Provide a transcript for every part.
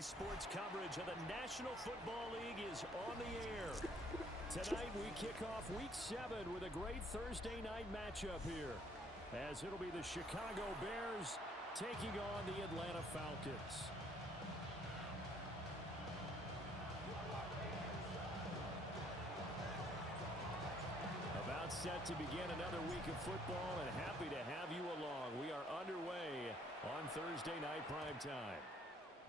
Today's sports coverage of the National Football League is on the air. Tonight we kick off Week 7 with a great Thursday night matchup here, as it'll be the Chicago Bears taking on the Atlanta Falcons. About set to begin another week of football, and happy to have you along. We are underway on Thursday night primetime.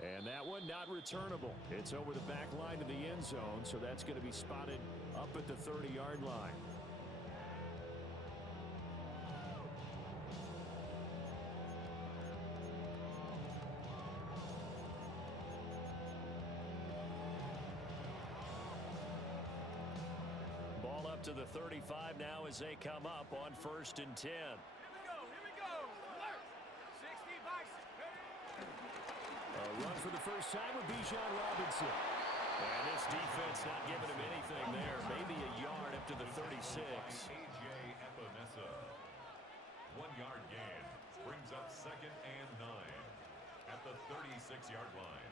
And that one not returnable. It's over the back line to the end zone, so that's going to be spotted up at the 30-yard line. Ball up to the 35 now as they come up on 1st and 10. Here we go. Alert. 60 Bison. A run for the first time with Bijan Robinson. And this defense not giving him anything there. Maybe a yard up to the 36. A.J. Epinesa. 1-yard gain. Brings up 2nd and 9 at the 36-yard line.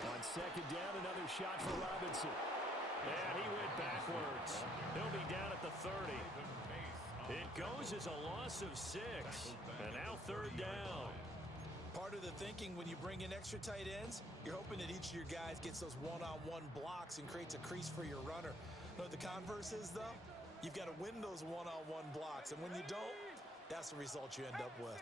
On 2nd down, another shot for Robinson. And he went backwards. He'll be down at the 30. It goes as a loss of 6. And now 3rd down. Part of the thinking when you bring in extra tight ends, you're hoping that each of your guys gets those one-on-one blocks and creates a crease for your runner. Know what the converse is, though? You've got to win those one-on-one blocks. And when you don't, that's the result you end up with.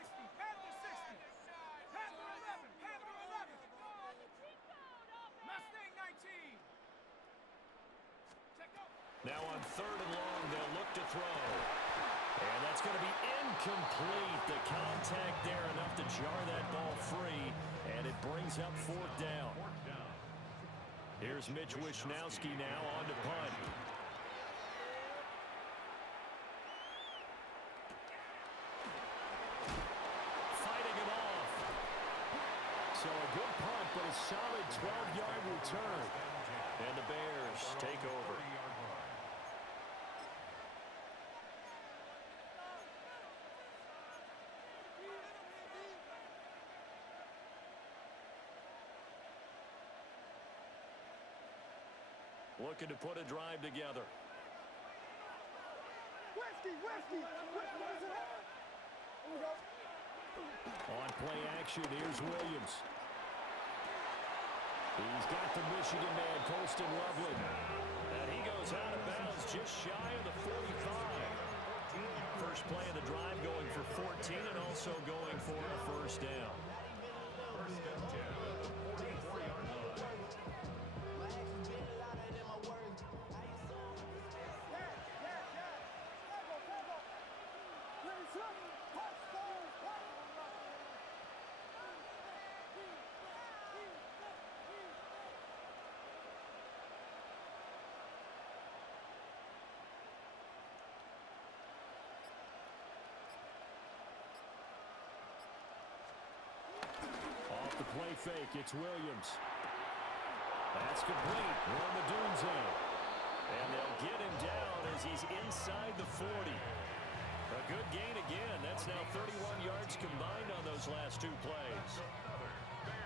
Now on 3rd and long, they'll look to throw. And that's going to be incomplete. The contact there enough to jar that ball free. And it brings up 4th down. Here's Mitch Wishnowski now on to punt. Fighting him off. So a good punt, but a solid 12-yard return. And the Bears take over. Looking to put a drive together. On play action, here's Williams. He's got the Michigan man, Colston Loveland. And he goes out of bounds just shy of the 45. First play of the drive going for 14 and also going for a 1st down. 1st and 10 at the 44-yard line. Off the play fake, it's Williams. That's complete. Romadunze. And they'll get him down as he's inside the 40. A good gain again. That's now 31 yards combined on those last 2 plays.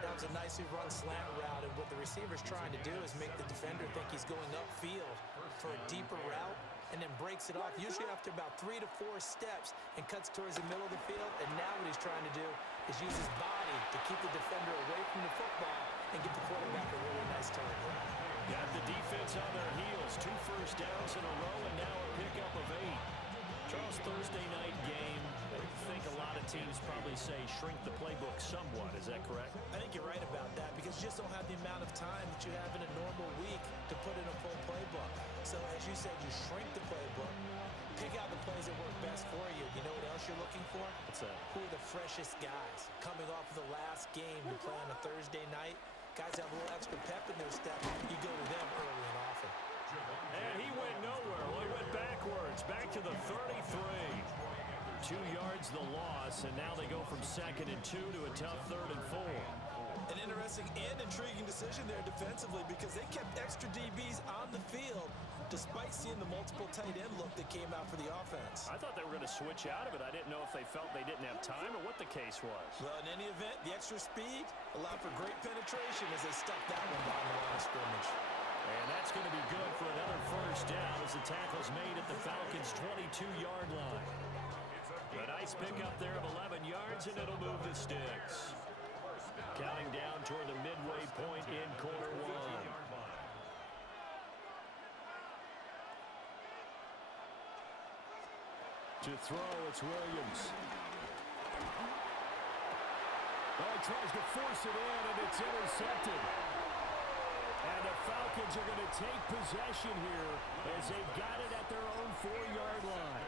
That was a nicely run slant route, and what the receiver's trying to do is make the defender think he's going upfield for a deeper route and then breaks it off, usually after about 3 to 4 steps, and cuts towards the middle of the field. And now what he's trying to do is use his body to keep the defender away from the football and get the quarterback a really nice target. Got the defense on their heels. 2 first downs in a row, and now a pickup of 8. Charles, Thursday night game, I think a lot of teams probably say shrink the playbook somewhat. Is that correct? I think you're right about that, because you just don't have the amount of time that you have in a normal week to put in a full playbook. So as you said, you shrink the playbook, pick out the plays that work best for you. You know what else you're looking for? What's that? Who are the freshest guys coming off of the last game to play on a Thursday night? Guys have a little extra pep in their step. You go to them early and often. And he went nowhere. yards the loss, and now they go from 2nd and 2 to a tough 3rd and 4. An interesting and intriguing decision there defensively because they kept extra DBs on the field despite seeing the multiple tight end look that came out for the offense. I thought they were going to switch out of it. I didn't know if they felt they didn't have time or what the case was. Well, in any event, the extra speed allowed for great penetration as they stuck that one behind the line of scrimmage. And that's going to be good for another 1st down as the tackle's made at the Falcons' 22-yard line. A nice pickup there of 11 yards, and it'll move the sticks. Counting down toward the midway point in quarter 1. To throw, it's Williams. Well, he tries to force it in, and it's intercepted. And the Falcons are going to take possession here as they've got it at their own 4-yard line.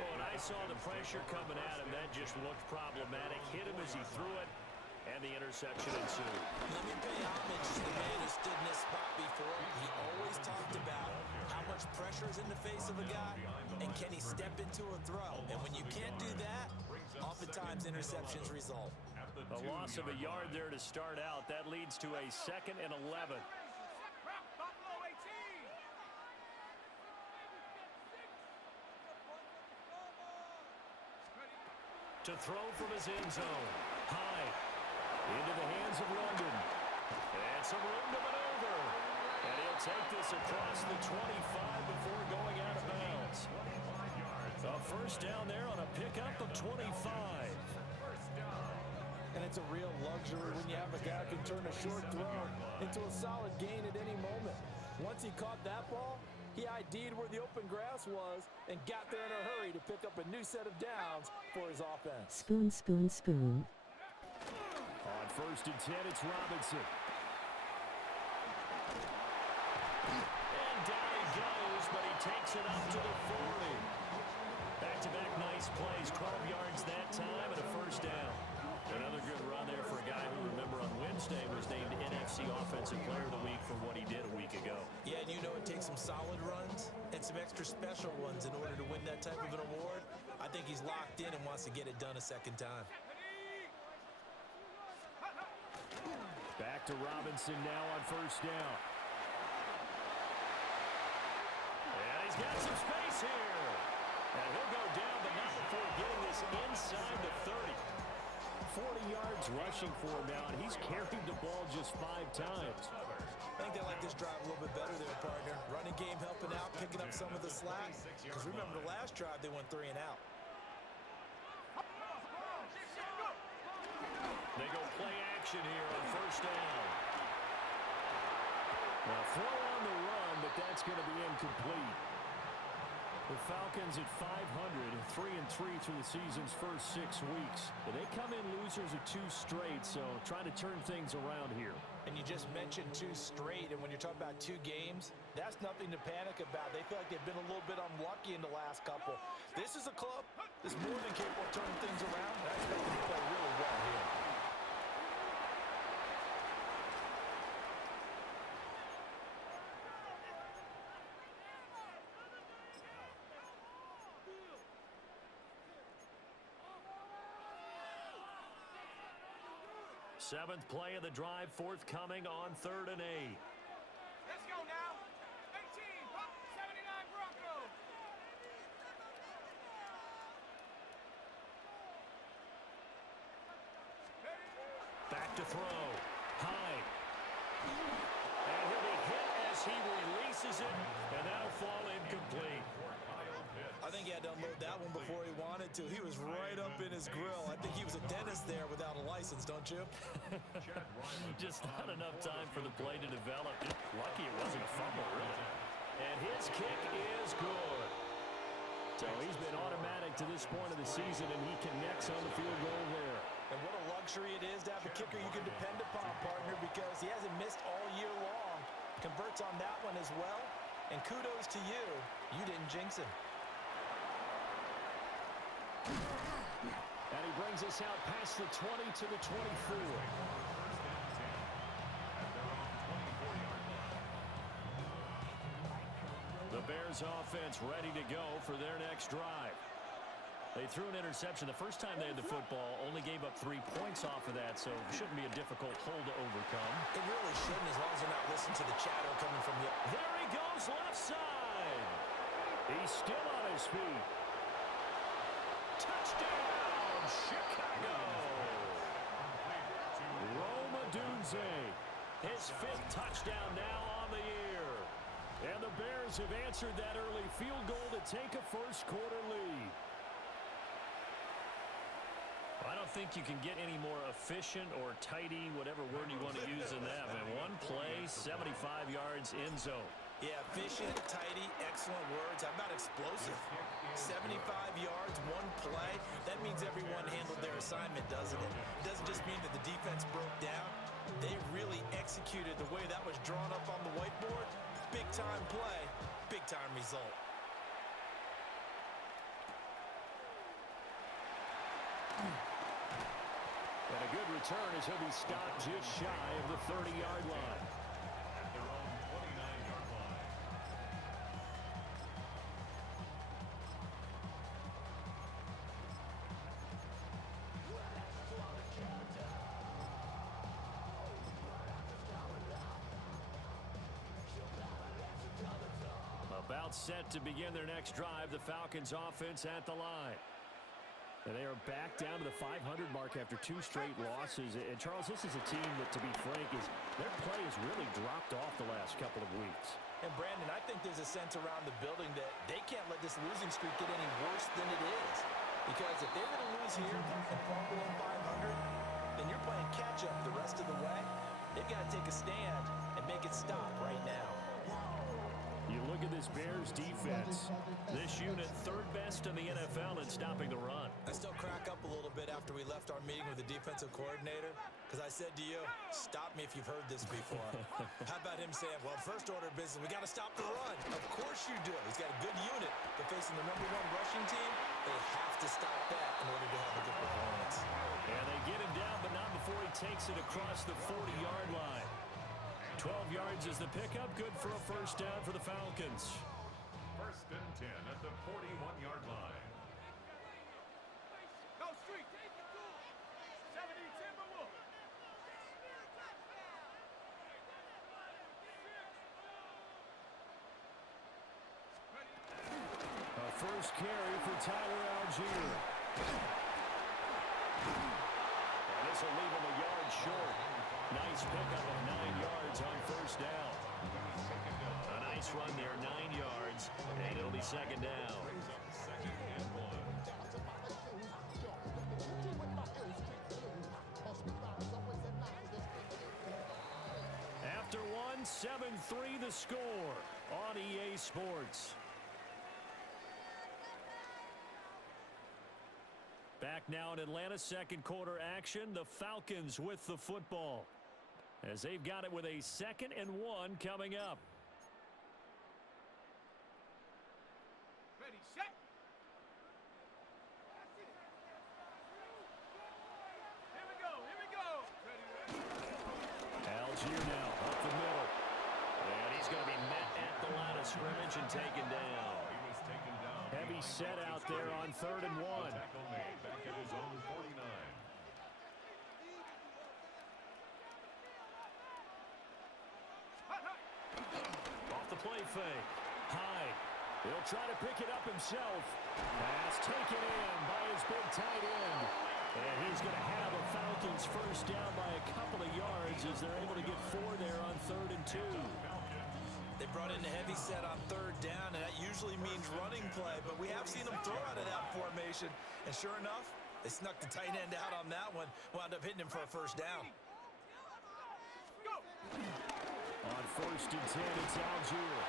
Oh, and I saw the pressure coming at him. That just looked problematic. Hit him as he threw it, and the interception ensued. Let me pay homage to the man who stood in this spot before. He always talked about how much pressure is in the face of a guy, and can he step into a throw? And when you can't do that, oftentimes interceptions result. A loss of a yard there to start out. That leads to a 2nd and 11. Buffalo 18. To throw from his end zone. High. Into the hands of London. And some room to maneuver. And he'll take this across the 25 before going out of bounds. A 1st down there on a pickup of 25. And it's a real luxury when you have a guy who can turn a short throw into a solid gain at any moment. Once he caught that ball, he ID'd where the open grass was and got there in a hurry to pick up a new set of downs for his offense. Spoon, spoon, spoon. On 1st and 10, it's Robinson. And down he goes, but he takes it up to the 40. Back-to-back nice plays, 12 yards that time and a 1st down. Another good run there for a guy who, remember, on Wednesday was named NFC Offensive Player of the Week for what he did a week ago. Yeah, and you know it takes some solid runs and some extra special ones in order to win that type of an award. I think he's locked in and wants to get it done a 2nd time. Back to Robinson now on 1st down. And he's got some space here. And he'll go down, but not before getting this inside the 30. 40 yards rushing for him now, and he's carried the ball just 5 times. I think they like this drive a little bit better there, partner. Running game helping out, picking up some of the slack. Because remember, the last drive, they went 3 and out. They go play action here on 1st down. Now, throw on the run, but that's going to be incomplete. The Falcons at 500, 3-3 through the season's first 6 weeks. But they come in losers of 2 straight, so trying to turn things around here. And you just mentioned 2 straight, and when you're talking about 2 games, that's nothing to panic about. They feel like they've been a little bit unlucky in the last couple. This is a club that's more than capable of turning things around, and I expect them to play really well here. Seventh play of the drive forthcoming on 3rd and 8. Let's go now. 18, Pop 79 Broncos. Back to throw. High. And he'll be hit as he releases it, and that'll fall incomplete. I think he had to unload that one before he wanted to. He was right up in his grill. I think he was a dentist there without a license, don't you? Just not enough time for the play to develop. Just lucky it wasn't a fumble, really. And his kick is good. So he's been automatic to this point of the season, and he connects on the field goal there. And what a luxury it is to have a kicker you can depend upon, partner, because he hasn't missed all year long. Converts on that one as well. And kudos to you. You didn't jinx him. And he brings us out past the 20 to the 24. The Bears offense ready to go for their next drive. They threw an interception the first time they had the football, only gave up 3 points off of that, so it shouldn't be a difficult hole to overcome. It really shouldn't, as long as they're not listening to the chatter coming from you. There he goes, left side. He's still on his feet. Touchdown, Chicago. Roma Dunze, his 5th touchdown now on the year. And the Bears have answered that early field goal to take a first-quarter lead. I don't think you can get any more efficient or tidy, whatever word you want to use in that. Man, one play, 75 yards in zone. Yeah, efficient, tidy, excellent words. How about explosive? 75 yards, one play. That means everyone handled their assignment, doesn't it? It doesn't just mean that the defense broke down. They really executed the way that was drawn up on the whiteboard. Big-time play, big-time result. And a good return as he'll be stopped just shy of the 30-yard line. At their own 29-yard line. About set to begin their next drive, the Falcons offense at the line. And they are back down to the 500 mark after 2 straight losses. And, Charles, this is a team that, to be frank, their play has really dropped off the last couple of weeks. And, Brandon, I think there's a sense around the building that they can't let this losing streak get any worse than it is. Because if they're going to lose here and fall below 500, then you're playing catch-up the rest of the way. They've got to take a stand and make it stop right now. You look at this Bears defense. This unit, 3rd best in the NFL in stopping the run. I still crack up a little bit after we left our meeting with the defensive coordinator, because I said to you, stop me if you've heard this before. How about him saying, well, first order of business, we got to stop the run. Of course you do. He's got a good unit. They're facing the #1 rushing team. They have to stop that in order to have a good performance. And they get him down, but not before he takes it across the 40-yard line. 12 yards is the pickup. Good for a first down for the Falcons. 1st and 10 at the 41-yard line. Go street. 70 Timberwolves. A first carry for Tyler Algier. And this will leave him a yard short. Nice pickup of 9 yards on first down. A nice run there, 9 yards, and it'll be second down. Brings up 2nd and 1. After one, 7-3 the score on EA Sports. Back now in Atlanta, 2nd quarter action. The Falcons with the football, as they've got it with a 2nd and 1 coming up. Ready, set. Here we go. Ready. Algier now up the middle. And he's going to be met at the line of scrimmage and taken down. He was taken down. Heavy set out there on 3rd and 1. Tackle made back at his own 49. Off the play fake. Hyde. He'll try to pick it up himself. Pass taken in by his big tight end. And he's going to have a Falcons first down by a couple of yards as they're able to get 4 there on 3rd and 2. They brought in a heavy set on 3rd down, and that usually means running play, but we have seen them throw out of that formation. And sure enough, they snuck the tight end out on that one, wound up hitting him for a first down. Go. On 1st and 10, it's Algier.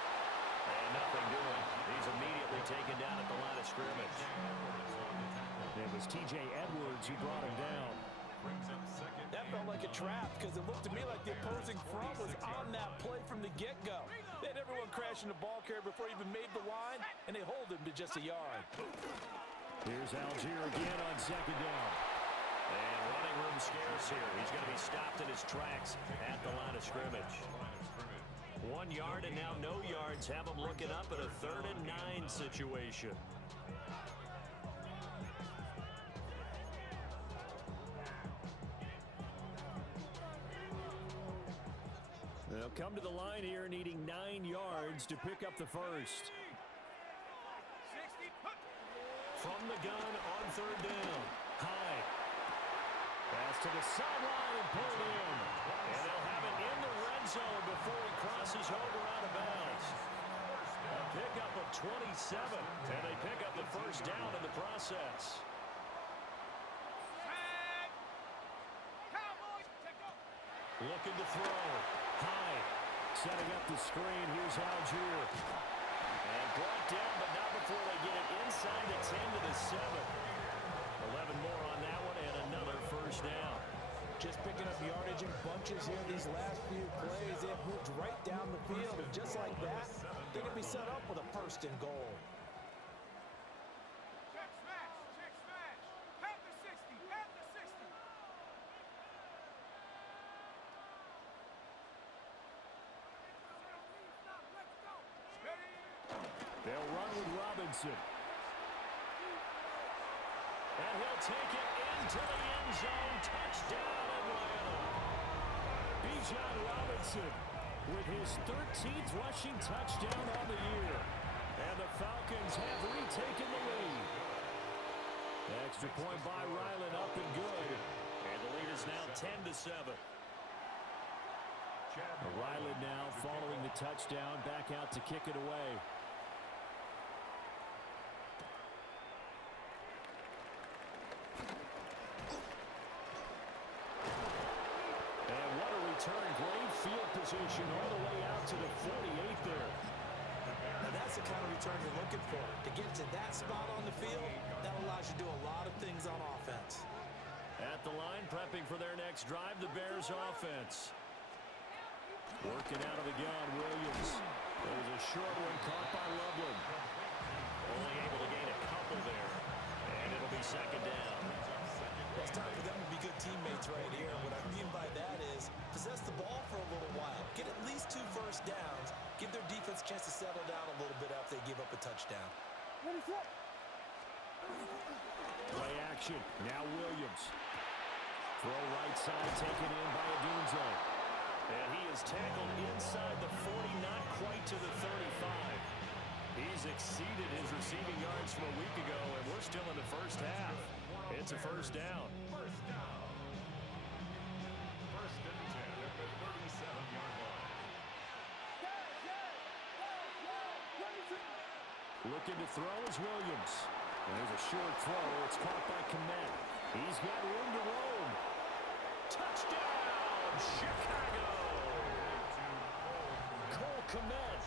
And nothing doing. He's immediately taken down at the line of scrimmage. It was T.J. Edwards who brought him down. Brings up 2nd. That felt like a trap because it looked to me like the opposing front was on that play from the get-go. They had everyone crashing the ball carrier before he even made the line, and they hold him to just a yard. Here's Algier again on 2nd down. And running room scarce here. He's going to be stopped in his tracks at the line of scrimmage. 1 yard and now no yards. Have him looking up at a 3rd and 9 situation. come to the line here needing 9 yards to pick up the first. 60. From the gun on third down. Hyde. Pass to the sideline and pulled in. And they'll have it in the red zone before he crosses over out of bounds. A pickup of 27. And they pick up the first down in the process. Looking to throw. Hyde setting up the screen. Here's Algier. And brought down, but not before they get it inside the 10 to the 7. 11 more on that one and another first down. Just picking up yardage in bunches here these last few plays. They have moved right down the field, and just like that, they're going to be set up with a first and goal. Check smash. Check smash. At the 60. At the 60. They'll run with Robinson. And he'll take it into the end zone. Touchdown, Atlanta. Bijan Robinson with his 13th rushing touchdown on the year. And the Falcons have retaken the lead. Extra point by Ryland, up and good. And the lead is now 10 to 7. Ryland now following the touchdown, back out to kick it away. And what a return. Great field position all the way out to the 48 there. Now that's the kind of return you're looking for. To get to that spot on the field, that allows you to do a lot of things on offense. At the line, prepping for their next drive, the Bears offense. Working out of the gun, Williams. There's a short one caught by Loveland. Only able to gain a couple there. And it'll be second down. It's time for them to be good teammates right here. What I mean by that is possess the ball for a little while. Get at least 2 first downs. Give their defense a chance to settle down a little bit after they give up a touchdown. Play action. Now Williams. Throw right side, taken in by Adunze. And he is tackled inside the 40, not quite to the 35. He's exceeded his receiving yards from a week ago, and we're still in the first half. It's a first down. First down. First and 10 at the 37-yard line. Looking to throw is Williams. And there's a short throw. It's caught by Kmet. He's got room to roam. Touchdown, Chicago! Cole Kmet,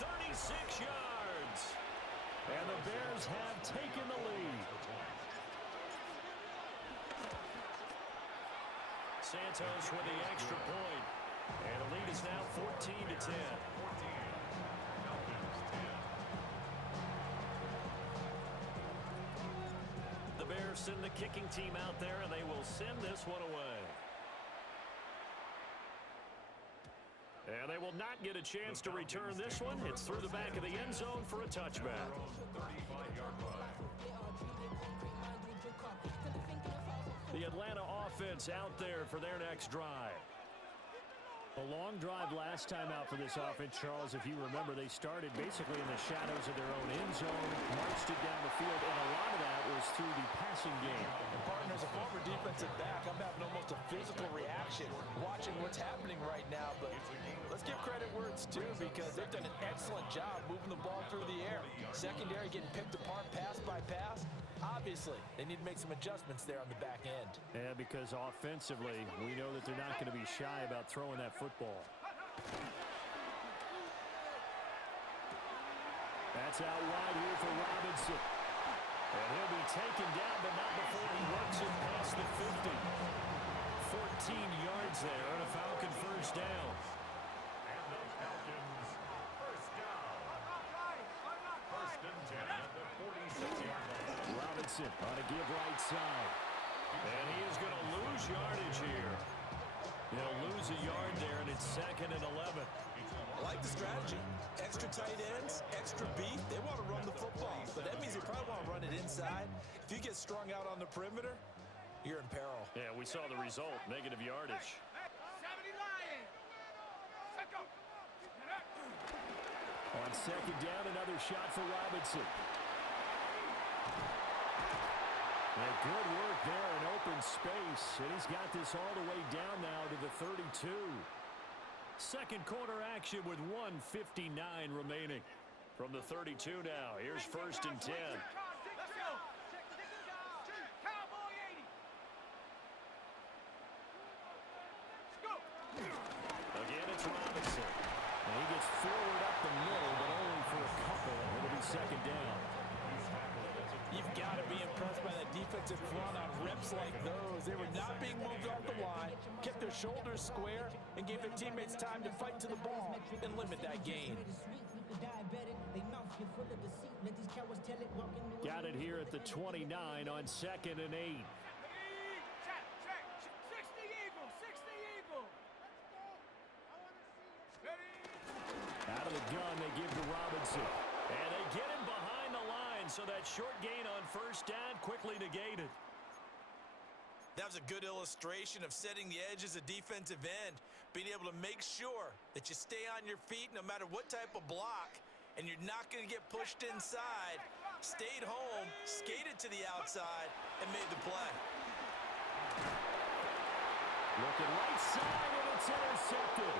36 yards. And the Bears have taken the lead. Santos with the extra point. And the lead is now 14 to 10. The Bears send the kicking team out there, and they will send this one away. And they will not get a chance to return this one. It's through the back of the end zone for a touchback. 35-yard line. The Atlanta offense out there for their next drive. A long drive last time out for this offense, Charles. If you remember, they started basically in the shadows of their own end zone, marched it down the field, and a lot of that was through the passing game. And partners, a former defensive back, I'm having almost a physical reaction watching what's happening right now. But let's give credit where it's due, because they've done an excellent job moving the ball through the air. Secondary getting picked apart pass by pass. Obviously, they need to make some adjustments there on the back end. Yeah, because offensively, we know that they're not going to be shy about throwing that football. That's out wide here for Robinson. And he'll be taken down, but not before he works it past the 50. 14 yards there and a Falcon first down. And the Falcons first down. First and 10 at the 46-yard line. Robinson on a give right side. And he is going to lose yardage here. He'll lose a yard there, and it's second and 11. I like the strategy. Extra tight ends, extra beef. They want to run the football, but that means they probably want to run it inside. If you get strung out on the perimeter, you're in peril. Yeah, we saw the result, negative yardage. 70 Lions. Set go. On second down, another shot for Robinson. And good work there in open space. And he's got this all the way down now to the 32. Second quarter action with 1:59 remaining. From the 32 now, here's first and 10. Let's go. Cowboy 80. Go. Again, it's Robinson. And he gets forward up the middle, but only for a couple. It'll be second down. You've got to be impressed by that defensive front on reps like those. They were not being moved off the line, kept their shoulders square, and gave their teammates time to fight to the ball and limit that gain. Got it here at the 29 on second and 8. Check. 60 Eagle. 60 Eagle. Ready. Out of the gun, they give to Robinson. And they get him behind the line, so that short gain on first down quickly negated. That was a good illustration of setting the edge as a defensive end, being able to make sure that you stay on your feet no matter what type of block, and you're not going to get pushed inside. Stayed home, skated to the outside, and made the play. Looking right side, and it's intercepted.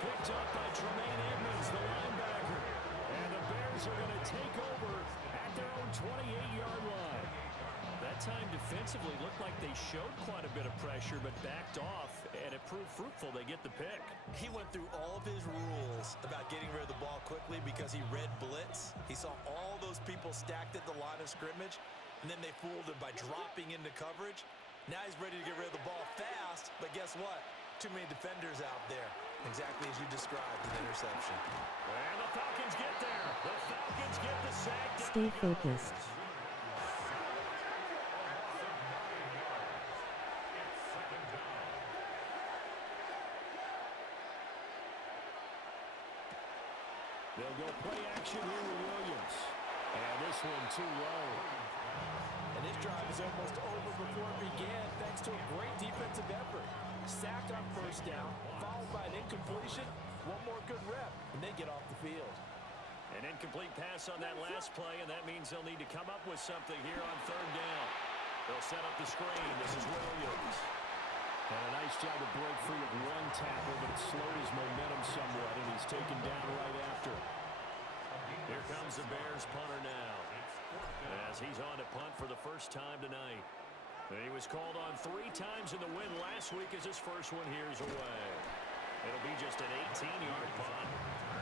Picked up by Tremaine Edmonds, the linebacker. And the Bears are going to take over at their own 28-yard line. That time defensively looked like they showed quite a bit of pressure, but backed off, and it proved fruitful. They get the pick. He went through all of his rules about getting rid of the ball quickly because he read blitz. He saw all those people stacked at the line of scrimmage, and then they fooled him by dropping into coverage. Now he's ready to get rid of the ball fast, but guess what? Too many defenders out there. Exactly as you described, an interception. And the Falcons get there. The Falcons get the sack. Stay focused. They'll go play action here with Williams. And this one too low. And this drive is almost over before it began thanks to a great defensive effort. Sack on first down, followed by an incompletion. One more good rep, and they get off the field. An incomplete pass on that last play, and that means they'll need to come up with something here on third down. They'll set up the screen. This is Williams. And a nice job to break free of one tackle, but it slowed his momentum somewhat, and he's taken down right after. Here comes the Bears punter now, as he's on to punt for the first time tonight. He was called on 3 times in the win last week as his first one here's away. It'll be just an 18-yard punt.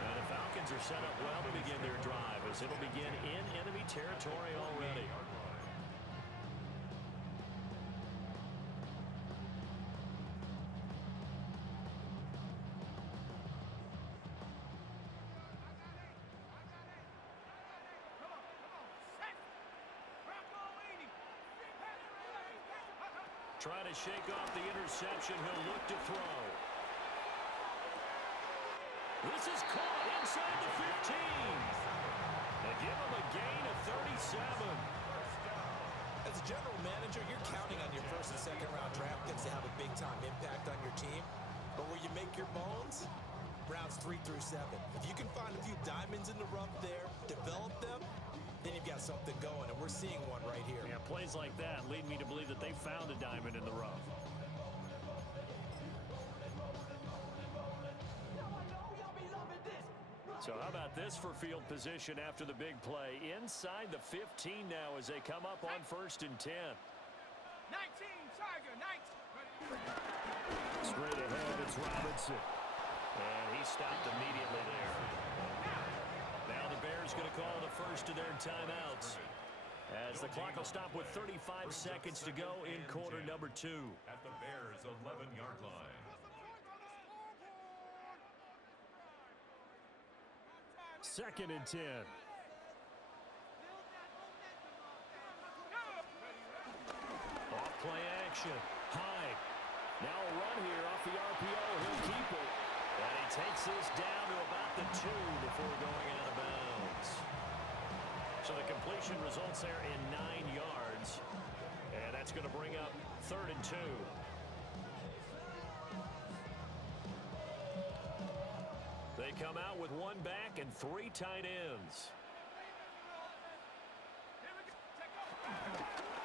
And the Falcons are set up well to begin their drive, as it'll begin in enemy territory already. Trying to shake off the interception. He'll look to throw. This is caught inside the 15. They give him a gain of 37. As a general manager, you're counting on your first and second round draft picks to have a big-time impact on your team. But where you make your bones, rounds 3 through 7. If you can find a few diamonds in the rough there, develop them, then you've got something going, and we're seeing one right here. Yeah, plays like that lead me to believe that they found a diamond in the rough. So how about this for field position after the big play? Inside the 15 now as they come up on first and 10. 19, Tiger, 19. Straight ahead, it's Robinson. And he stopped immediately there. Now the Bears going to call the first of their timeouts, as the clock will stop with 35 seconds to go in quarter number 2. At the Bears' 11-yard line. Second and 10. Off play action. Hyde. Now a run here off the RPO. He'll keep it. And he takes this down to about the 2 before going out of bounds. So the completion results there in 9 yards. And that's going to bring up third and 2. They They come out with one back and 3 tight ends.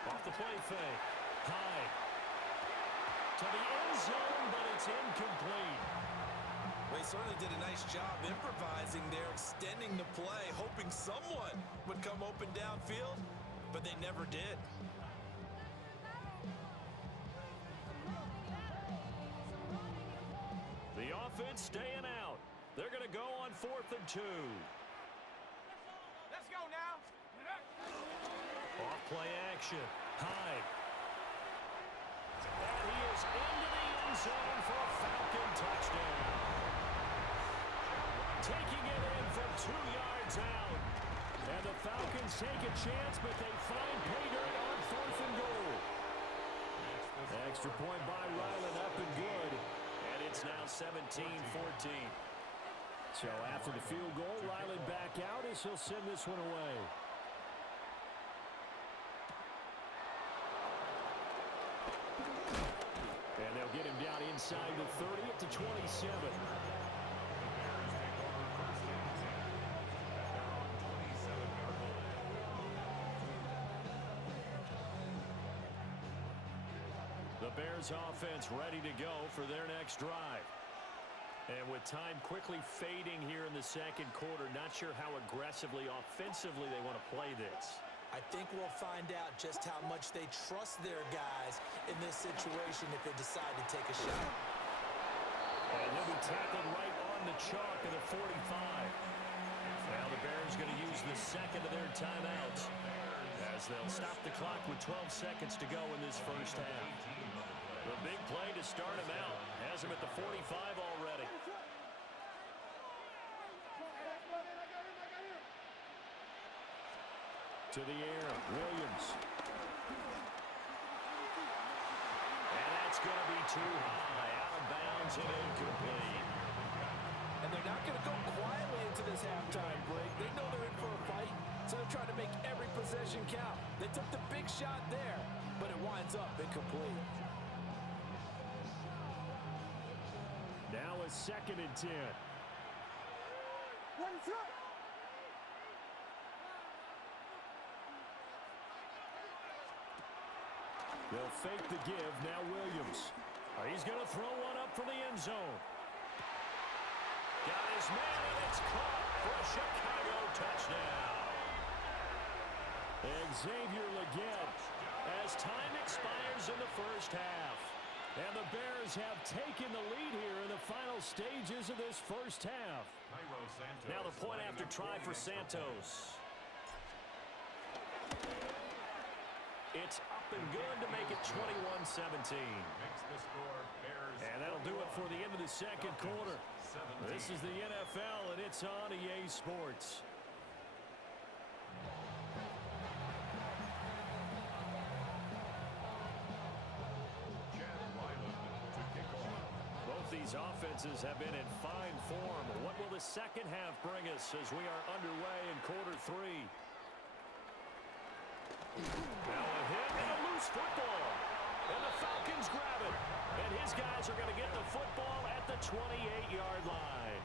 Off the play fake. High. To the end zone, but it's incomplete. Well, he certainly did a nice job improvising there, extending the play, hoping someone would come open downfield, but they never did. The offense staying out. They're going to go on 4th and 2. Let's go now. Off play action. Hyde. And he is into the end zone for a Falcon touchdown. Taking it in from 2 yards out. And the Falcons take a chance, but they find pay dirt on 4th and goal. Extra point by Ryland, up and good. And it's now 17-14. So after the field goal, Ryland back out as he'll send this one away. And they'll get him down inside the 30 at the 27. The Bears offense ready to go for their next drive. And with time quickly fading here in the second quarter, not sure how aggressively, offensively they want to play this. I think we'll find out just how much they trust their guys in this situation if they decide to take a shot. And they'll be tackled right on the chalk of the 45. Now the Bears going to use the second of their timeouts as they'll stop the clock with 12 seconds to go in this first half. The big play to start him out has him at the 45 already. To the air, Williams. And that's going to be too high, out of bounds and incomplete. And they're not going to go quietly into this halftime break. They know they're in for a fight, so they're trying to make every possession count. They took the big shot there, but it winds up incomplete. Now a 2nd and 10. They'll fake the give. Now Williams. He's going to throw one up for the end zone. Got his man, and it's caught for a Chicago touchdown. Xavier Legette as time expires in the first half. And the Bears have taken the lead here in the final stages of this first half. Now the point after try for Santos. It's up and good to make it 21-17. And that'll do it for the end of the second quarter. This is the NFL, and it's on EA Sports. Both these offenses have been in fine form. What will the second half bring us as we are underway in quarter 3? Now a hit and a loose football. And the Falcons grab it. And his guys are going to get the football at the 28-yard line.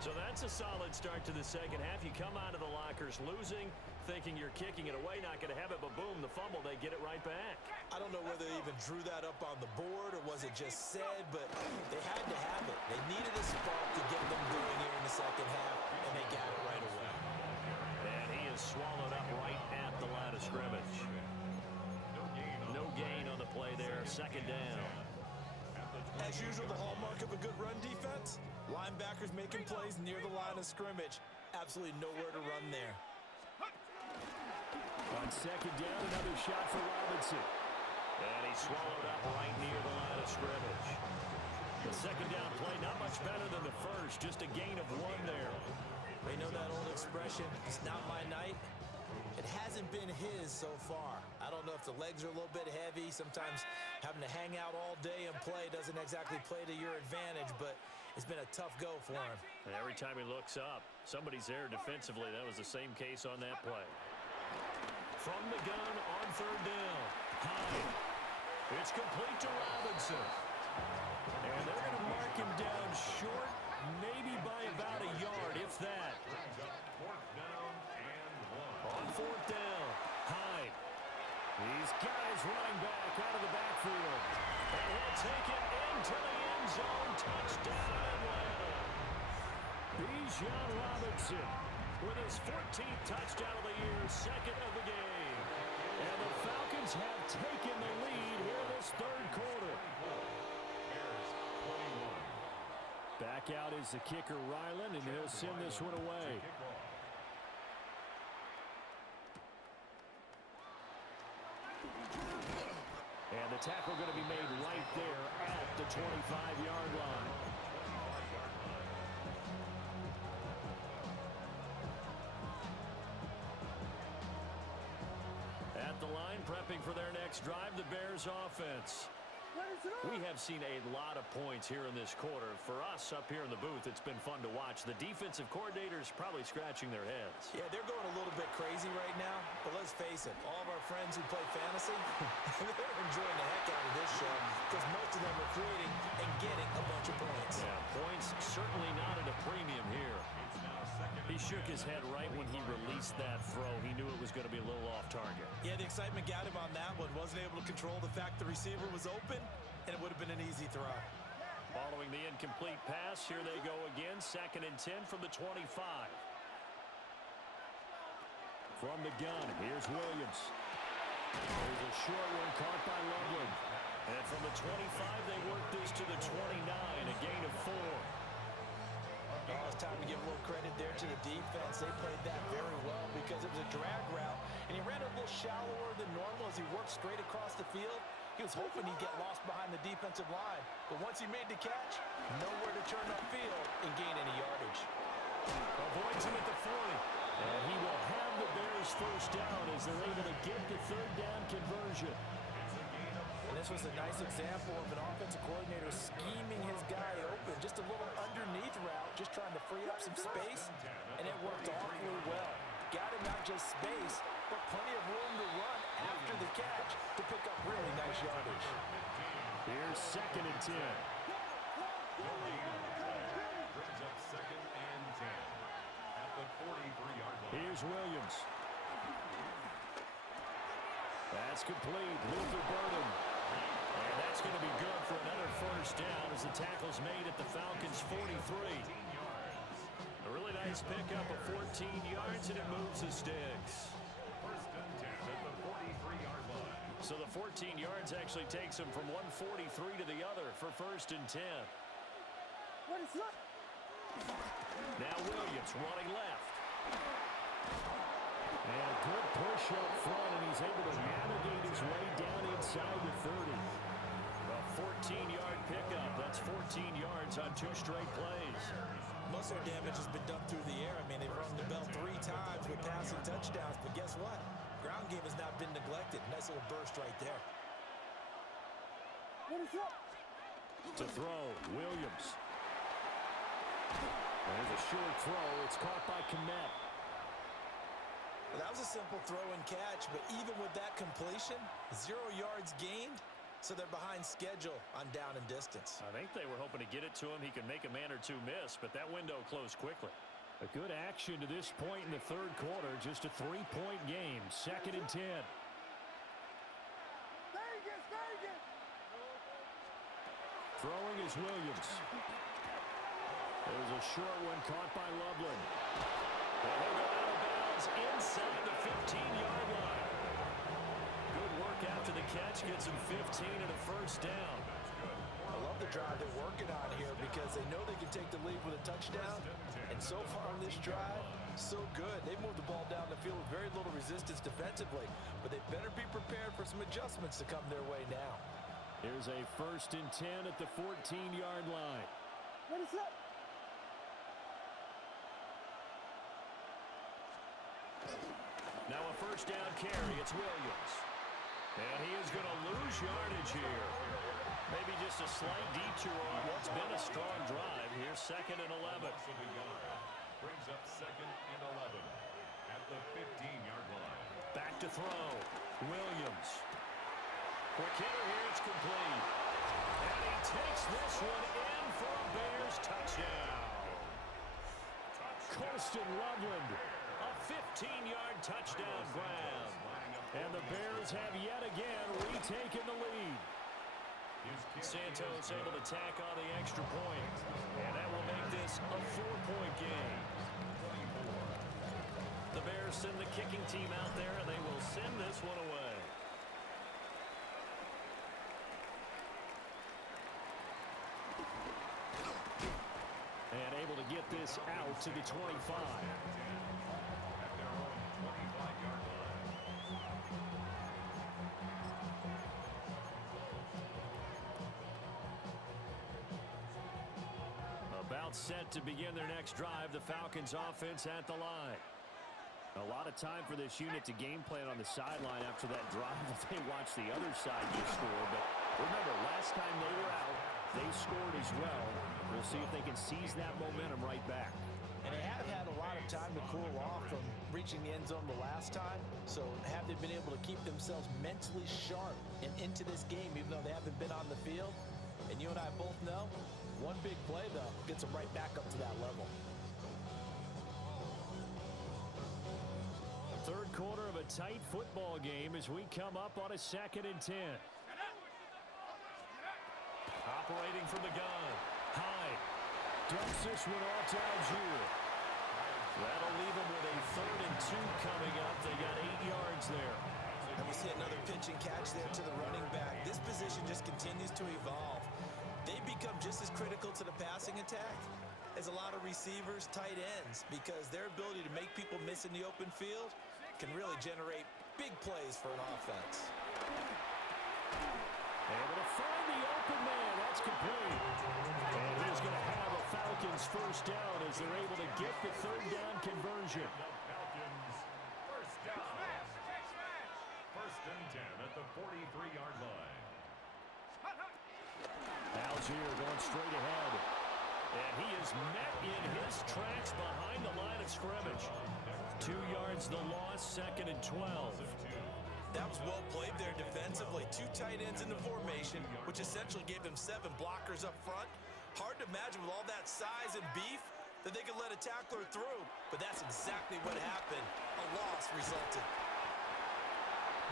So that's a solid start to the second half. You come out of the lockers losing, thinking you're kicking it away, not going to have it, but boom, the fumble, they get it right back. I don't know whether they even drew that up on the board or was it just said, but they had to have it. They needed a spark to get them going here in the second half, and they got it right away. And he is swallowed up right at the line of scrimmage. No gain on the play there, second down. As usual, the hallmark of a good run defense, linebackers making plays near the line of scrimmage. Absolutely nowhere to run there. On second down, another shot for Robinson. And he's swallowed up right near the line of scrimmage. The second down play, not much better than the first, just a gain of 1 there. They know that old expression, it's not my night. It hasn't been his so far. I don't know if the legs are a little bit heavy. Sometimes having to hang out all day and play doesn't exactly play to your advantage, but it's been a tough go for him. And every time he looks up, somebody's there defensively. That was the same case on that play. From the gun on third down. Hyde. It's complete to Robinson. And they're going to mark him down short, maybe by about running back out of the backfield. And he'll take it into the end zone. Touchdown, Atlanta. Bijan Robinson with his 14th touchdown of the year, second of the game. And the Falcons have taken the lead here in this third quarter. Back out is the kicker, Ryland, and he'll send this one away. And the tackle going to be made right there at the 25-yard line. At the line, prepping for their next drive, the Bears offense. We have seen a lot of points here in this quarter. For us up here in the booth, it's been fun to watch. The defensive coordinators probably scratching their heads. Yeah, they're going a little bit crazy right now. But let's face it, all of our friends who play fantasy, they're enjoying the heck out of this show because most of them are creating and getting a bunch of points. Yeah, points certainly not at a premium here. He shook his head right when he released that throw. He knew it was going to be a little off target. Yeah, the excitement got him on that one. Wasn't able to control the fact the receiver was open, and it would have been an easy throw. Following the incomplete pass, here they go again. 2nd and 10 from the 25. From the gun, here's Williams. There's a short one caught by Loveland. And from the 25, they work this to the 29, a gain of 4. Oh, it's time to give a little credit there to the defense. They played that very well because it was a drag route, and he ran a little shallower than normal as he worked straight across the field. He was hoping he'd get lost behind the defensive line, but once he made the catch, nowhere to turn upfield and gain any yardage. Avoids him at the 40, and he will have the Bears first down as they're able to get the third down conversion. And this was a nice example of an offensive coordinator scheming his guy open. Just a little underneath route, just trying to free up some space, and it worked awfully well. Got him not just space, but plenty of room to run after the catch to pick up really nice yardage. Here's 2nd and 10. Brings up 2nd and 10 at the 43-yard line. Here's Williams. That's complete. Luther Burden. And that's going to be good for another first down as the tackle's made at the Falcons' 43. A really nice pickup of 14 yards, and it moves the sticks. 1st and 10 at the 43-yard line. So the 14 yards actually takes him from 143 to the other for 1st and 10. Now Williams running left. And a good push up front, and he's able to navigate his way down inside the 30. A 14-yard pickup. That's 14 yards on 2 straight plays. Most of their damage has been done through the air. I mean, they've rung the bell 3 times with passing touchdowns, but guess what? Ground game has not been neglected. Nice little burst right there. To throw, Williams. There's a short throw. It's caught by Kmet. Well, that was a simple throw and catch, but even with that completion, 0 yards gained, so they're behind schedule on down and distance. I think they were hoping to get it to him. He could make a man or two miss, but that window closed quickly. A good action to this point in the third quarter. Just a 3-point game. 2nd and 10. Throwing is Williams. There's a short one caught by Loveland. And he'll go out of bounds inside the 15-yard line. Good work after the catch. Gets him 15 and a first down. I love the drive they're working on here because they know they can take the lead with a touchdown. And so far on this drive, so good. They moved the ball down the field with very little resistance defensively. But they better be prepared for some adjustments to come their way now. Here's a 1st and 10 at the 14-yard line. Now a first down carry. It's Williams. And he is going to lose yardage here. Maybe just a slight detour on what's been a strong drive. Here's 2nd and 11. Brings up 2nd and 11 at the 15-yard line. Back to throw. Williams. Quick hitter here. It's complete. And he takes this one in for a Bears touchdown. Colston Loveland. A 15-yard touchdown grab. And the Bears have yet again retaken the lead. Santos able to tack on the extra point. And that will make this a 4-point game. The Bears send the kicking team out there, and they will send this one away. And able to get this out to the 25. At their own 25-yard line. About set to begin their next drive, the Falcons offense at the line. A lot of time for this unit to game plan on the sideline after that drive if they watch the other side just score. But remember, last time they were out, they scored as well. We'll see if they can seize that momentum right back. And they have had a lot of time to cool off from reaching the end zone the last time. So have they been able to keep themselves mentally sharp and into this game even though they haven't been on the field? And you and I both know, one big play, though, gets them right back up to that level. Third quarter of a tight football game as we come up on a 2nd and 10. Operating from the gun. Hyde dumps this one off to Algier. That'll leave them with a 3rd and 2 coming up. They got 8 yards there. And we see another pitch and catch there to the running back. This position just continues to evolve. They become just as critical to the passing attack as a lot of receivers, tight ends, because their ability to make people miss in the open field can really generate big plays for an offense. Able to find the open man. That's complete. And he's going to have a Falcons first down as they're able to get the 3rd down conversion. Falcons first down. 1st and 10 at the 43-yard line. Algier going straight ahead. And he is met in his tracks behind the line of scrimmage. 2 yards the loss, 2nd and 12. That was well played there defensively. 2 tight ends in the formation, which essentially gave them 7 blockers up front. Hard to imagine with all that size and beef that they could let a tackler through. But that's exactly what happened. A loss resulted.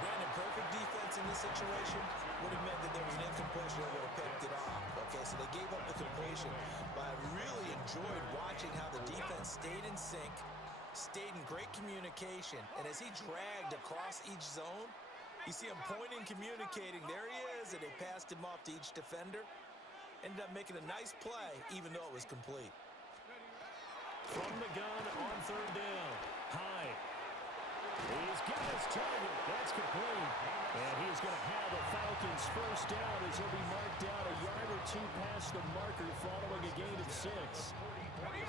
Brandon, perfect defense in this situation would have meant that there was an incompletion that would have picked it off. Okay, so they gave up the completion. But I really enjoyed watching how the defense stayed in sync, stayed in great communication. And as he dragged across each zone, you see him pointing, communicating. There he is, and they passed him off to each defender. Ended up making a nice play, even though it was complete. From the gun on 3rd down. Hyde. He's got his target. That's complete. And he's going to have a Falcons first down as he'll be marked down a yard or 2 past the marker following a gain of 6.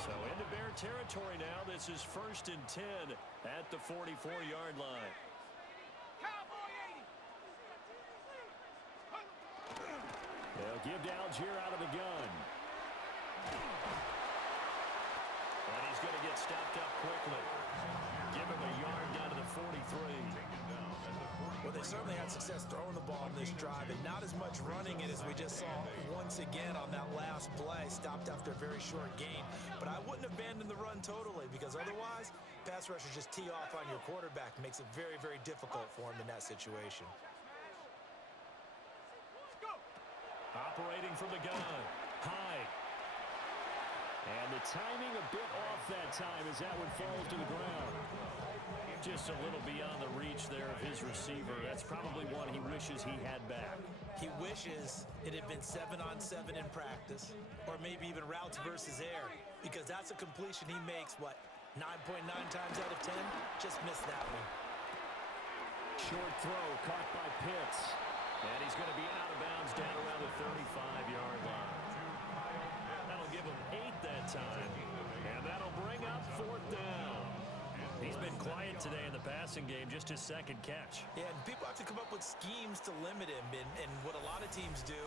So into Bear territory now. This is 1st and 10 at the 44-yard line. They'll give to Algier out of the gun. And he's going to get stopped up quickly. Give him a yard down to the 43. Well, they certainly had success throwing the ball in this drive, and not as much running it as we just saw once again on that last play. Stopped after a very short gain. But I wouldn't abandon the run totally, because otherwise, pass rushers just tee off on your quarterback. Makes it very, very difficult for him in that situation. Operating from the gun. Hyde. And the timing a bit off that time as that one falls to the ground. Just a little beyond the reach there of his receiver. That's probably one he wishes he had back. He wishes it had been 7-on-7 in practice, or maybe even routes versus air, because that's a completion he makes, what, 9.9 times out of 10? Just missed that one. Short throw caught by Pitts. And he's going to be out of bounds down around the 35-yard line. That'll give him 8 that time. And that'll bring up 4th down. He's been quiet today in the passing game, just his 2nd catch. Yeah, and people have to come up with schemes to limit him. And what a lot of teams do,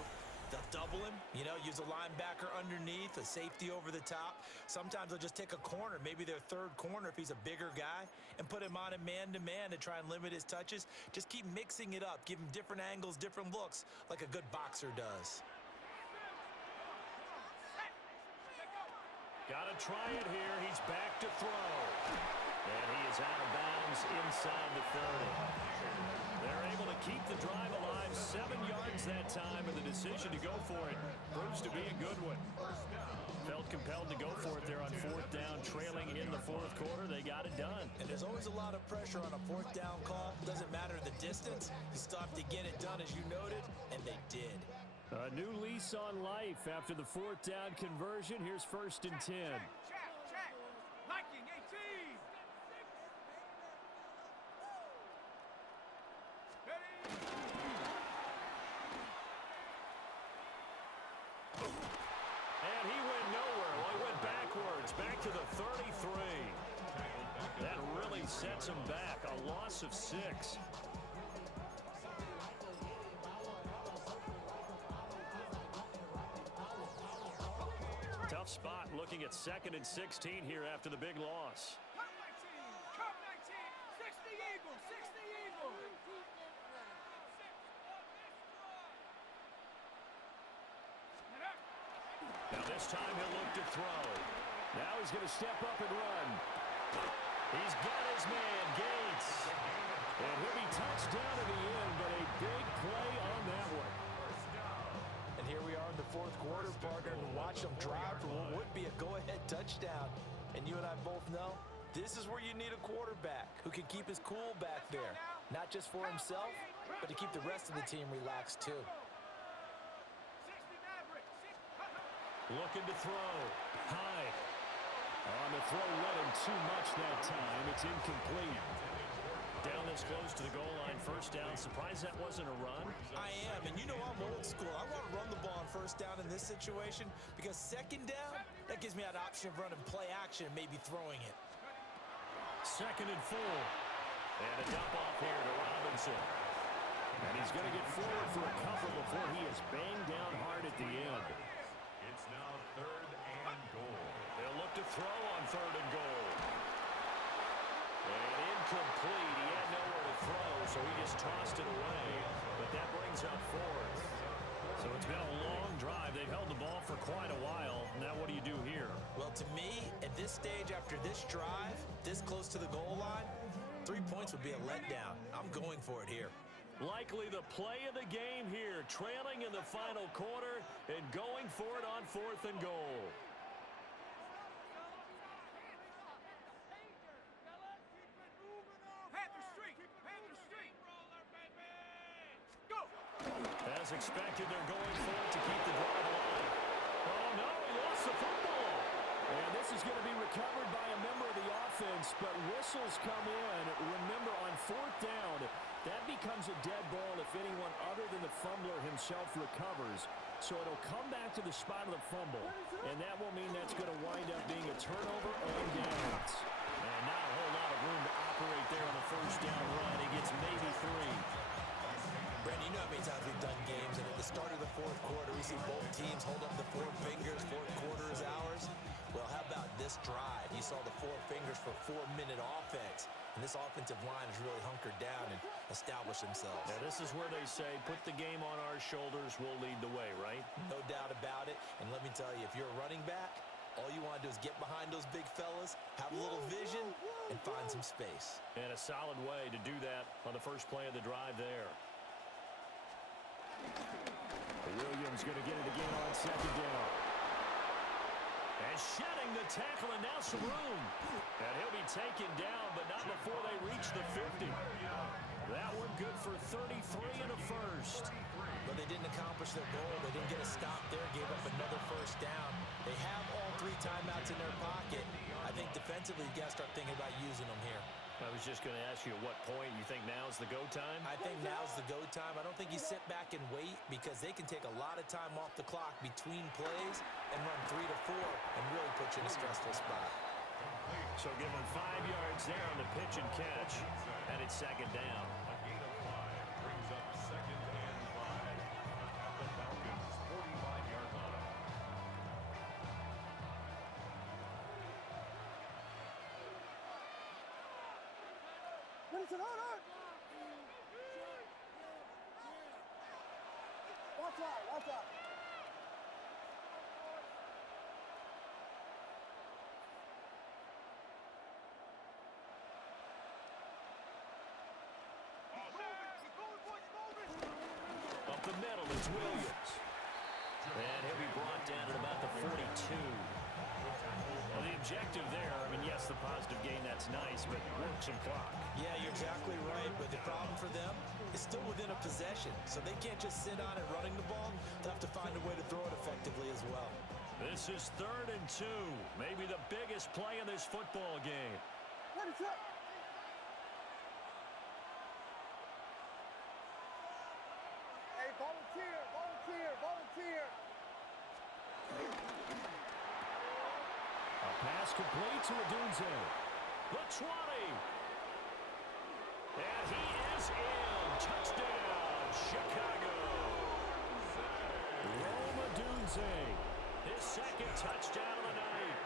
they'll double him, you know, use a linebacker underneath, a safety over the top. Sometimes they'll just take a corner, maybe their 3rd corner if he's a bigger guy, and put him on a man-to-man to try and limit his touches. Just keep mixing it up, give him different angles, different looks, like a good boxer does. Got to try it here. He's back to throw. And he is out of bounds inside the 30. They're able to keep the drive alive. 7 yards that time, and the decision to go for it proves to be a good one. Felt compelled to go for it there on 4th down, trailing in the 4th quarter. They got it done. And there's always a lot of pressure on a 4th down call. Doesn't matter the distance. You still have to get it done, as you noted, and they did. A new lease on life after the 4th down conversion. Here's 1st and 10. Check. Liking 18. Ready? And he went nowhere. Well, he went backwards, back to the 33. That really sets him back. A loss of 6. Tough spot looking at 2nd and 16 here after the big loss. Come 19. 60 Eagles. 60 Eagles. Now this time he'll look to throw. Now he's going to step up and run. He's got his man, Gates. And he'll be touched down at the end, but a big play on that one. And here we are in the 4th quarter, partner, and watch them drive for what would be a go-ahead touchdown. And you and I both know this is where you need a quarterback who can keep his cool back there. Not just for himself, but to keep the rest of the team relaxed too. 60 Mavericks. Looking to throw. High. On the throw, led him too much that time. It's incomplete. Down this close to the goal line, 1st down. Surprised that wasn't a run? I am, and you know I'm old school. I want to run the ball on 1st down in this situation because 2nd down, that gives me that option of running play action and maybe throwing it. 2nd and 4. And a dump off here to Robinson. And he's going to get forward for a couple before he is banged down hard at the end. It's now 3rd and goal. They'll look to throw on 3rd and goal. And incomplete. He had nowhere to throw, so he just tossed it away. But that brings up 4th. So it's been a long drive. They've held the ball for quite a while. Now what do you do here? Well, to me, at this stage, after this drive, this close to the goal line, 3 points would be a letdown. I'm going for it here. Likely the play of the game here, trailing in the final quarter and going for it on 4th and goal. Panther Street. Go. As expected, they're going for it to keep the drive alive. Oh, no, he lost the football. And this is going to be recovered by a member of the offense, but whistles come in. Remember, on 4th down, that becomes a dead ball if anyone other than the fumbler himself recovers. So it'll come back to the spot of the fumble, and that will mean that's going to wind up being a turnover on downs. And not a whole lot of room to operate there on the 1st down run. He gets maybe 3. Brandon, you know how many times we've done games, and at the start of the 4th quarter, we see both teams hold up the 4 fingers, 4th quarter is ours. Well, how about this drive? You saw the 4 fingers for 4-minute offense, and this offensive line has really hunkered down and established themselves. Yeah, this is where they say, put the game on our shoulders, we'll lead the way, right? No doubt about it, and let me tell you, if you're a running back, all you want to do is get behind those big fellas, have a little vision, and find some space. And a solid way to do that on the first play of the drive there. Williams going to get it again on 2nd down. And shedding the tackle, and now some room. And he'll be taken down, but not before they reach the 50. That one good for 33 and a 1st. But they didn't accomplish their goal. They didn't get a stop there, gave up another 1st down. They have all 3 timeouts in their pocket. I think defensively, you got to start thinking about using them here. I was just going to ask you at what point you think now's the go time? I think now's the go time. I don't think you sit back and wait because they can take a lot of time off the clock between plays and run 3 to 4 and really put you in a stressful spot. So give them 5 yards there on the pitch and catch, and it's 2nd down. A gain of 5 brings up 2nd and 5 at the Falcons' 45-yard line. Watch out. It's Williams. And he'll be brought down at about the 42. Well, the objective there, I mean, yes, the positive gain, that's nice, but work some clock. Yeah, you're exactly right, but the problem for them is still within a possession, so they can't just sit on it running the ball. They'll have to find a way to throw it effectively as well. This is 3rd and 2, maybe the biggest play in this football game. Hey, volunteer, volunteer, volunteer. A pass complete to Adunze. The 20. And he is in. Touchdown, Chicago. Rome Adunze, his 2nd touchdown of the night.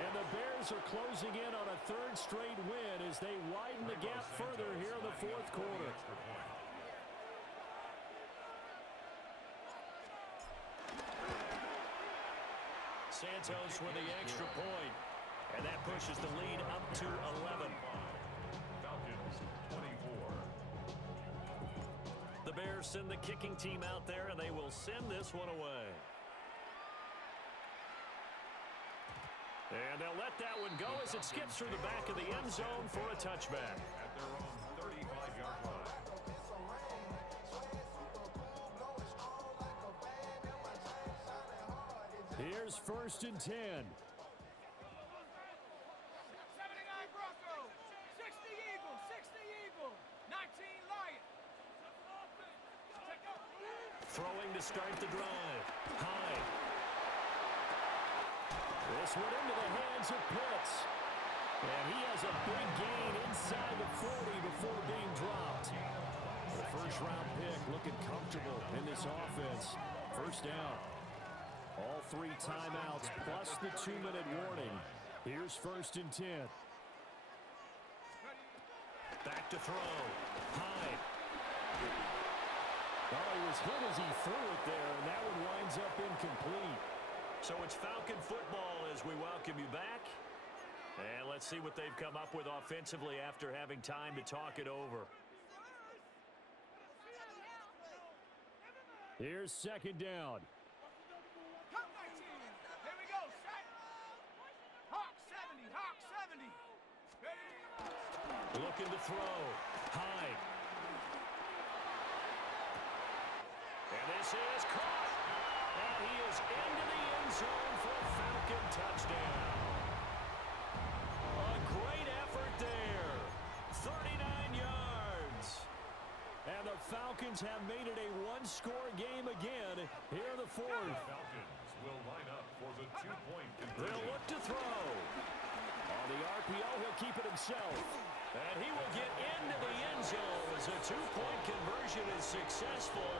And the Bears are closing in on a 3rd straight win as they widen the gap further here in the 4th quarter. Santos with the extra point, and that pushes the lead up to 11. Falcons 24. The Bears send the kicking team out there, and they will send this one away. And they'll let that one go as it skips through the back of the end zone for a touchback. At their own 35-yard line. Here's 1st and 10. 79 Broncos, 60 Eagles, 60 Eagles, 19 Lions. Throwing to start the drive. High. This one into the hands of Pitts. And he has a big gain inside the 40 before being dropped. The 1st-round pick looking comfortable in this offense. 1st down. All 3 timeouts plus the 2-minute warning. Here's 1st and 10. Back to throw. High. Oh, he was hit as he threw it there, and that one winds up incomplete. So it's Falcon football as we welcome you back. And let's see what they've come up with offensively after having time to talk it over. Here's 2nd down. Come 19. Here we go, set. Hawk 70, Hawk 70. Ready? Looking to throw. High. And this is caught. And he is into the end zone for a Falcon touchdown. A great effort there. 39 yards. And the Falcons have made it a one-score game again here in the 4th. Falcons will line up for the 2-point conversion. They'll look to throw. On the RPO, he'll keep it himself. And he will get into the end zone as a 2-point conversion is successful.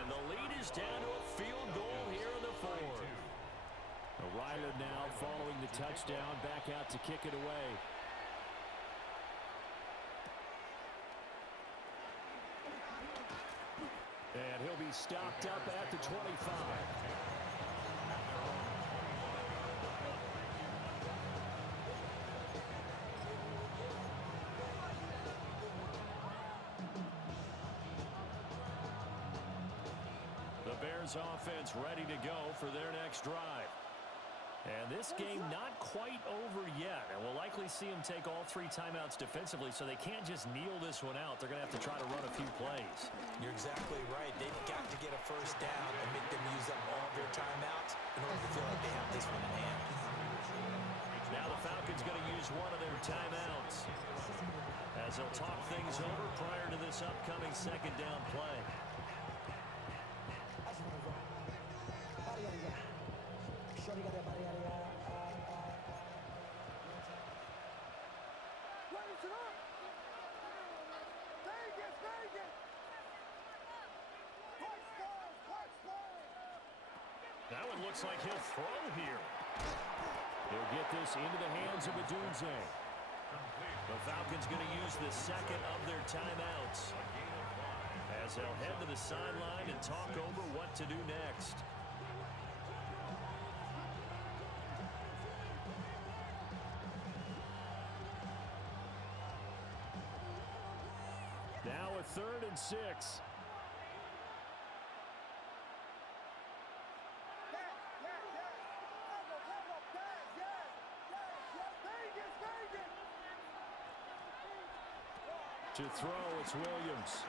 And the lead is down to a field goal here in the 4th. Ryler now following the touchdown, back out to kick it away. And he'll be stopped up at the 25. The Bears offense ready to go for their next drive. And this game not quite over yet. And we'll likely see them take all 3 timeouts defensively, so they can't just kneel this one out. They're going to have to try to run a few plays. You're exactly right. They've got to get a 1st down and make them use up all their timeouts in order to feel like they have this one in hand. Now the Falcons going to use one of their timeouts as they'll talk things over prior to this upcoming 2nd down play. That one looks like he'll throw here. He'll get this into the hands of Adunze. The Falcons going to use the 2nd of their timeouts as they'll head to the sideline and talk over what to do next. Now a 3rd and 6. To throw, it's Williams.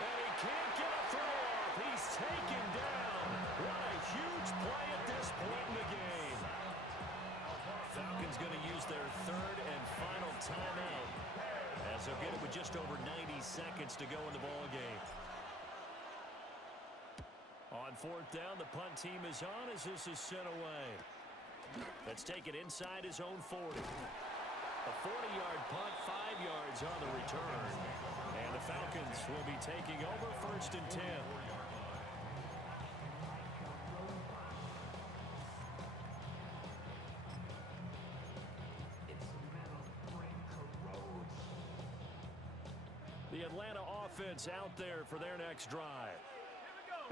And he can't get a throw off. He's taken down. What a huge play at this point in the game. Falcons going to use their third and final timeout, as they'll get it with just over 90 seconds to go in the ball game. On fourth down, the punt team is on as this is sent away. Let's take it inside his own 40. A 40-yard punt, 5 yards on the return. And the Falcons will be taking over first and 10. The Atlanta offense out there for their next drive.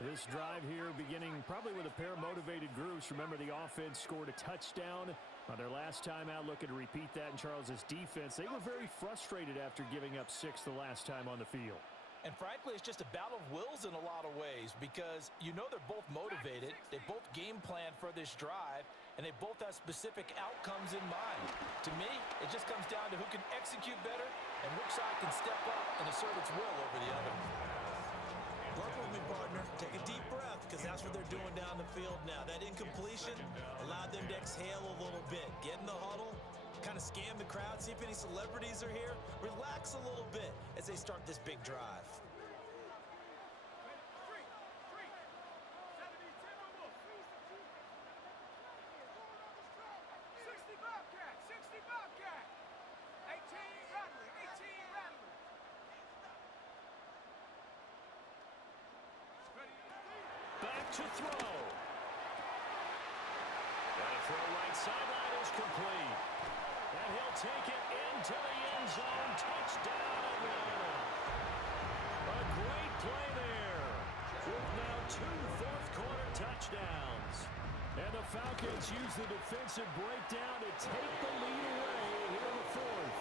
This drive here beginning probably with a pair of motivated groups. Remember, the offense scored a touchdown on their last time out. Looking to repeat that in Charles's defense. They were very frustrated after giving up 6 the last time on the field. And frankly, it's just a battle of wills in a lot of ways, because you know they're both motivated. They both game plan for this drive, and they both have specific outcomes in mind. To me, it just comes down to who can execute better and which side can step up and assert its will over the other. Work with me, partner. Take a deep breath, because that's what they're doing down the field now. That incompletion allowed them to exhale a little bit. Get in the huddle, kind of scan the crowd, see if any celebrities are here. Relax a little bit as they start this big drive. 60 Bobcat, 60 Bobcat. 18 Rattler, 18 Rattler. Back to throw. And a throw right sideline is complete. And he'll take it into the end zone. Touchdown, Atlanta. A great play there, with now 2 fourth-quarter touchdowns. And the Falcons use the defensive breakdown to take the lead away here in the fourth.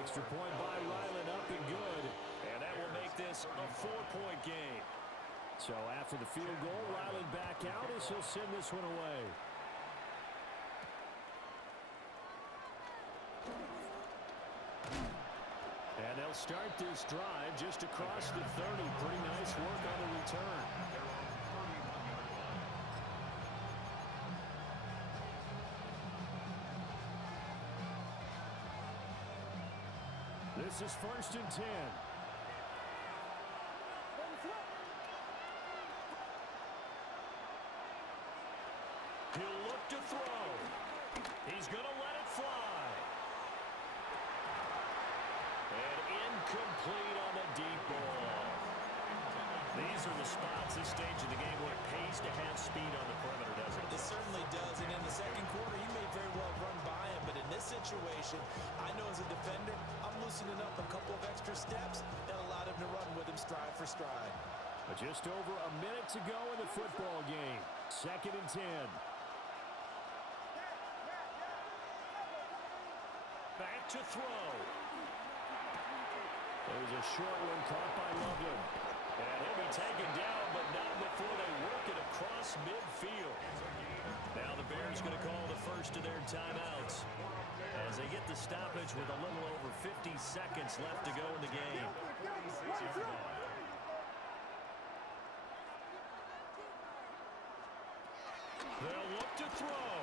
Extra point by Ryland, up and good. And that will make this a 4-point game. So after the field goal, Ryland back out as he'll send this one away. And they'll start this drive just across the 30. Pretty nice work on the return. This is first and 10. He'll look to throw. He's going to let it fly. And incomplete on the deep ball. These are the spots, this stage of the game, where it pays to have speed on the perimeter, doesn't it? It certainly does, and in the second quarter, he may very well run by him, but in this situation, I know as a defender, I'm loosening up a couple of extra steps that allowed him to run with him stride for stride. But just over a minute to go in the football game. Second and 10. Back to throw. There's a short one caught by Loveland. And he'll be taken down, but not before they work it across midfield. Now the Bears going to call the first of their timeouts as they get the stoppage with a little over 50 seconds left to go in the game. They'll look to throw.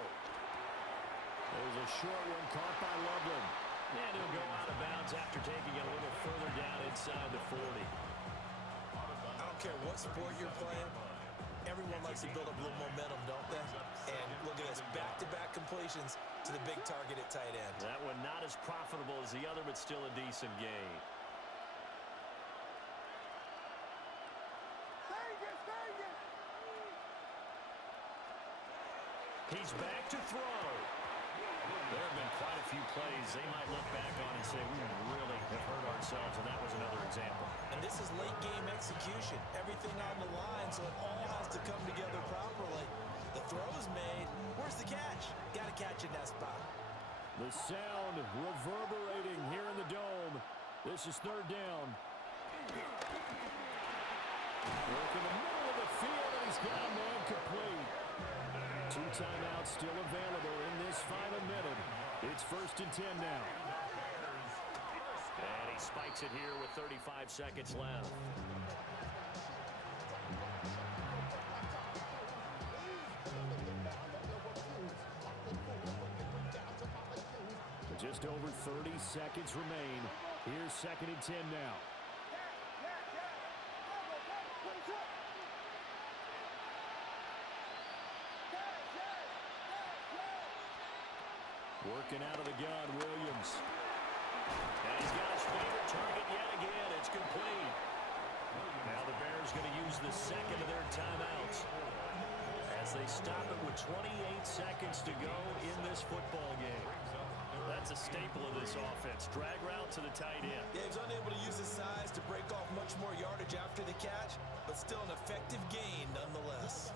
There's a short one caught by Loveland. And he'll go out of bounds after taking it a little further down inside the 40. I don't care what sport you're playing, everyone likes to build up a little momentum, don't they? And look at this, back-to-back completions to the big target at tight end. That one not as profitable as the other, but still a decent gain. He's back to throw. There have been quite a few plays they might look back on and say, we really have hurt ourselves, and that was another example. And this is late-game execution. Everything on the line, so it all has to come together properly. The throw's made. Where's the catch? Got to catch in that spot. The sound reverberating here in the dome. This is third down. Work in the middle of the field, and he's got a man complete. 2 timeouts still available in this final minute. It's first and 10 now. he spikes it here with 35 seconds left. Just over 30 seconds remain. Here's 2nd and 10 now. Working out of the gun, Williams. And he's got his favorite target yet again. It's complete. Now the Bears going to use the second of their timeouts as they stop it with 28 seconds to go in this football game. That's a staple of this offense. Drag route to the tight end. Yeah, he's unable to use his size to break off much more yardage after the catch, but still an effective gain nonetheless.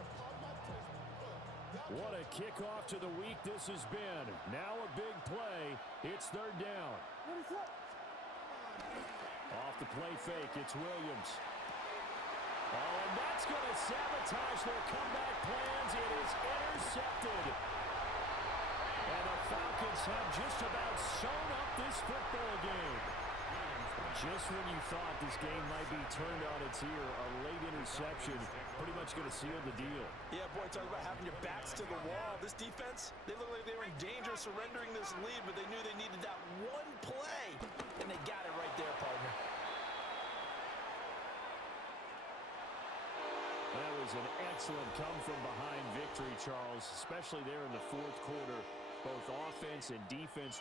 What a kickoff to the week this has been. Now a big play. It's 3rd down. Off the play fake, it's Williams. Oh, and that's going to sabotage their comeback plans. It is intercepted. And the Falcons have just about sewn up this football game. Just when you thought this game might be turned on its ear, a late interception pretty much going to seal the deal. Yeah, boy, talk about having your backs to the wall. This defense, they look like they were in danger of surrendering this lead, but they knew they needed that one play, and they got it right there, partner. That was an excellent come-from-behind victory, Charles, especially there in the 4th quarter. Both offense and defense